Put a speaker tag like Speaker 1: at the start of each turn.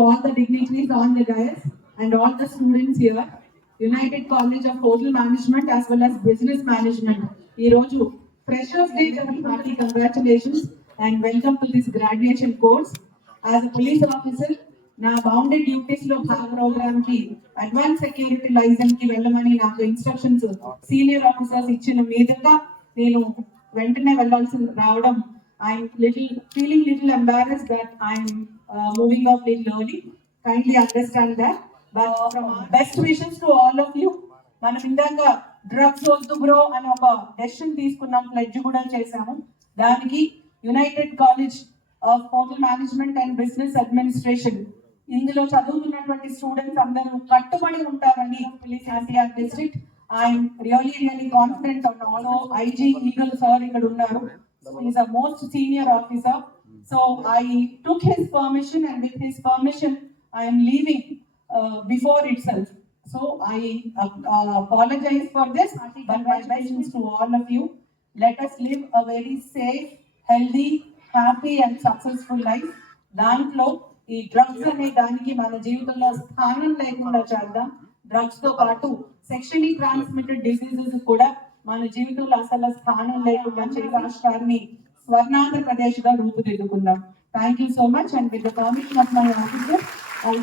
Speaker 1: all the dignitaries on the dais and all the students here. United College of Hotel Management as well as Business Management. ఈ రోజు freshers day hearty congratulations and welcome to this graduation course as a police officer నా bounded డ్యూటీస్లో భాగ ప్రోగ్రామ్కి advance security లైసెన్స్కి వెళ్ళమని నాకు instructions senior officers ఇచ్చిన మీదుగా నేను వెంటనే వెళ్ళాల్సి రావడం I'm little feeling little embarrass that I'm moving off little early kindly understand that but from best wishes to all of you మనం ఇందాక డ్రగ్స్ వద్దు బ్రో అని ఒక డెసిషన్ తీసుకున్నాం ప్లెడ్జ్ కూడా చేశాము. దానికి United College of Hotel Management and Business Administration ఇందులో చదువుతున్నటువంటి స్టూడెంట్స్ అందరూ కట్టుబడి ఉంటారని police NTR district I'm really really confident on all IG Eagle sir ఇక్కడ ఉన్నారు. Is a most senior officer so I took his permission and with his permission I'm leaving before itself So I uh, uh, apologize for this, but congratulations to all of you. Let us live a very safe, healthy, happy and successful life. దాంట్లో ఈ drugs అనే దానికి మన జీవితంలో స్థానం లేకుండా చేద్దాం drugs తో పాటు సెక్షువలీ ట్రాన్స్మిటెడ్ డిసీజెస్ కూడా మన జీవితంలో అసలు స్థానం లేకుండా చేసే రాష్ట్రాన్ని స్వర్ణాంధ్రప్రదేశ్గా రూపుదిద్దుకుందాం thank you so much and with the permission of my officer I